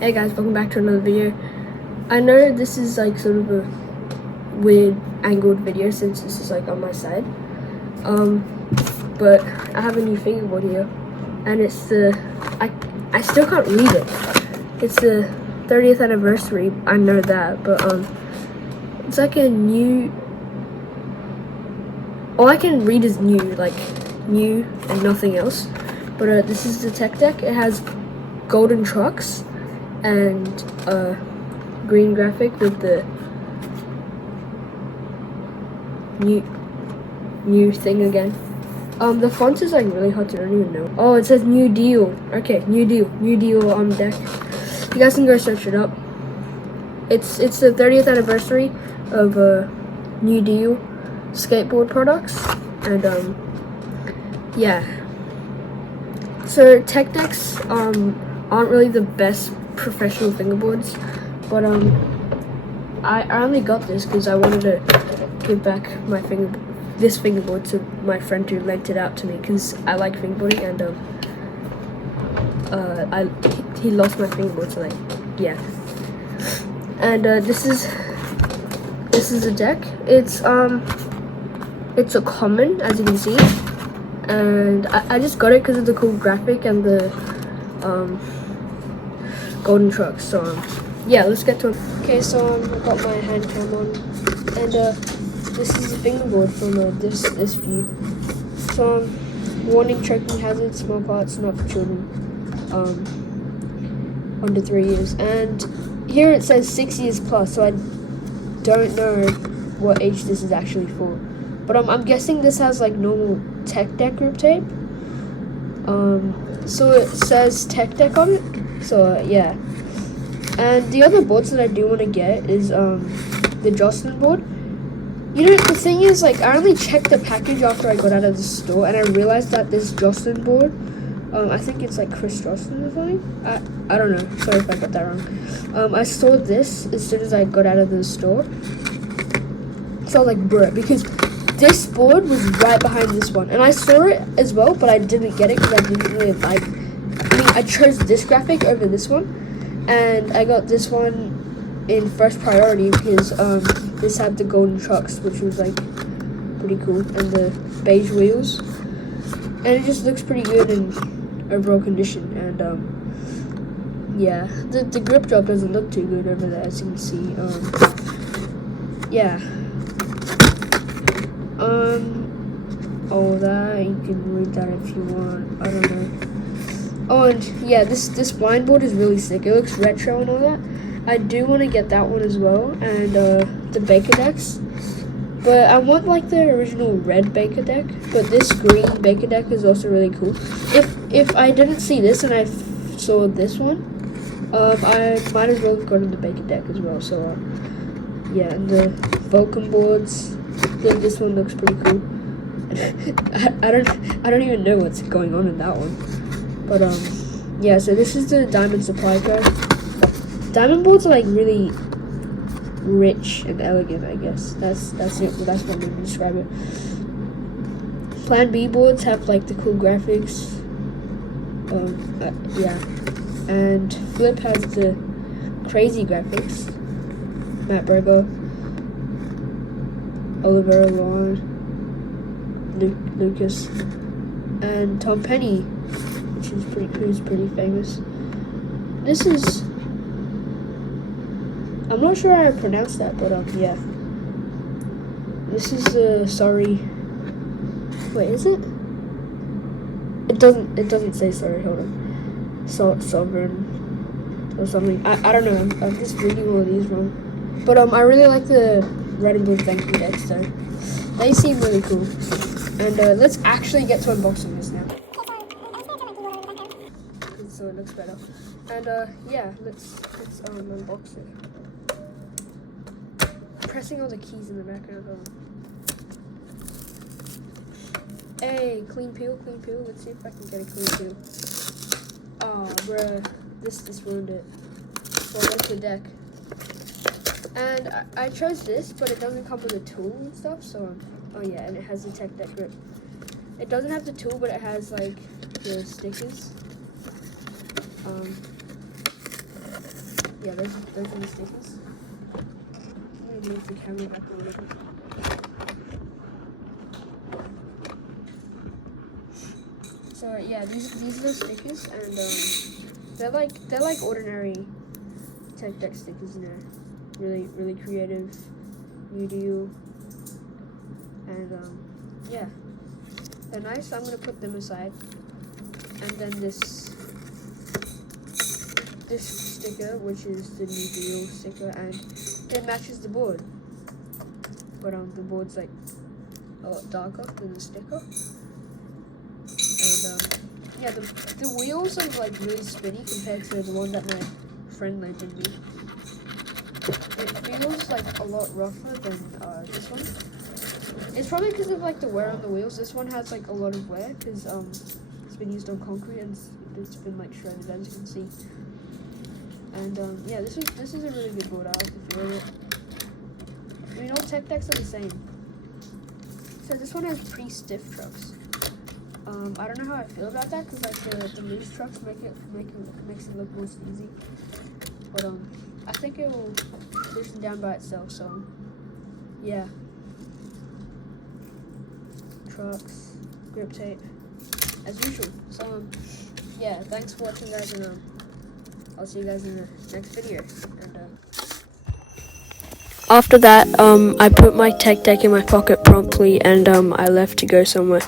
Hey guys, welcome back to another video. I know this is like sort of a weird angled video since this is like on my side. But I have a new fingerboard here, and it's the I still can't read it. It's the 30th anniversary. I know that, but it's like a new. All I can read is new, like new and nothing else. But this is the tech deck. It has golden trucks and green graphic with the new thing again. The font is like really hard to, I don't even know. Oh, it says New Deal. Okay, New Deal on deck. You guys can go search it up. It's the 30th anniversary of New Deal skateboard products, and yeah. So tech decks aren't really the best professional fingerboards, but I only got this because I wanted to give back this fingerboard to my friend who lent it out to me because I like fingerboarding, and he lost my fingerboard, so like yeah. And this is a deck. It's a common, as you can see, and I just got it because of the cool graphic and the golden trucks. So yeah, let's get to it. Okay, so I've got my hand cam on, and this is a fingerboard from this view. So warning: choking hazard, small parts, not for children under 3 years. And here it says 6 years plus, so I don't know what age this is actually for. But I'm guessing this has like normal tech deck grip tape. So it says tech deck on it. So yeah. And the other boards that I do want to get is the Jocelyn board. You know, the thing is, like, I only checked the package after I got out of the store, and I realized that this Jocelyn board, I think it's like Chris Jocelyn or something. I don't know. Sorry if I got that wrong. I saw this as soon as I got out of the store. So I was like, bruh, because this board was right behind this one, and I saw it as well, but I didn't get it because I didn't really like. I mean, I chose this graphic over this one, and I got this one in first priority because this had the golden trucks, which was like pretty cool, and the beige wheels, and it just looks pretty good in overall condition. And yeah, the grip job doesn't look too good over there, as you can see. Yeah. All that, you can read that if you want. I don't know. Oh, and yeah, this blind board is really sick. It looks retro and all that. I do want to get that one as well, and the Baker decks. But I want like the original red Baker deck. But this green Baker deck is also really cool. If I didn't see this and I saw this one, I might as well have gone to the Baker deck as well. So yeah, and the Vulcan boards. This one looks pretty cool. I don't even know what's going on in that one. But yeah, so this is the Diamond Supply code. Diamond boards are like really rich and elegant, I guess. That's it. That's what I'm gonna describe it. Plan B boards have like the cool graphics. Yeah. And Flip has the crazy graphics. Matt Berger, Oliver Lawn, Lucas, and Tom Penny, who's pretty famous. This is, I'm not sure how I pronounced that, but yeah. This is sorry. Wait, is it? It doesn't say sorry. Hold on. Sovereign or something. I don't know. I'm just reading all of these wrong. But I really like the red and blue thank you decks though. They seem really cool. And let's actually get to unboxing this now. So it looks better. And yeah, let's unbox it. Pressing all the keys in the background. Hey, clean peel. Let's see if I can get a clean peel. Oh, bruh, this ruined it. So that's the deck. And I chose this, but it doesn't come with a tool and stuff, so, oh yeah, and it has the tech deck grip. It doesn't have the tool, but it has, like, the stickers. yeah, those are the stickers. I'm gonna move the camera back a little bit. So yeah, these are the stickers, and they're like ordinary tech deck stickers, you know, really creative, new to you, and yeah, they're nice. I'm gonna put them aside, and then this sticker, which is the new deal sticker, and it matches the board, but the board's like a lot darker than the sticker. And yeah, the wheels are like really spinny compared to the one that my friend lended me. It feels like a lot rougher than this one. It's probably because of like the wear on the wheels. This one has like a lot of wear because it's been used on concrete and it's been like shredded, as you can see. And yeah, this is a really good board. I like the feel of it. I mean, all tech decks are the same. So this one has pretty stiff trucks. I don't know how I feel about that because like the loose trucks makes it look more easy. But I think it will loosen down by itself. So yeah, trucks, grip tape, as usual. So yeah, thanks for watching, guys, and I'll see you guys in the next video. And after that, I put my tech deck in my pocket promptly, and I left to go somewhere.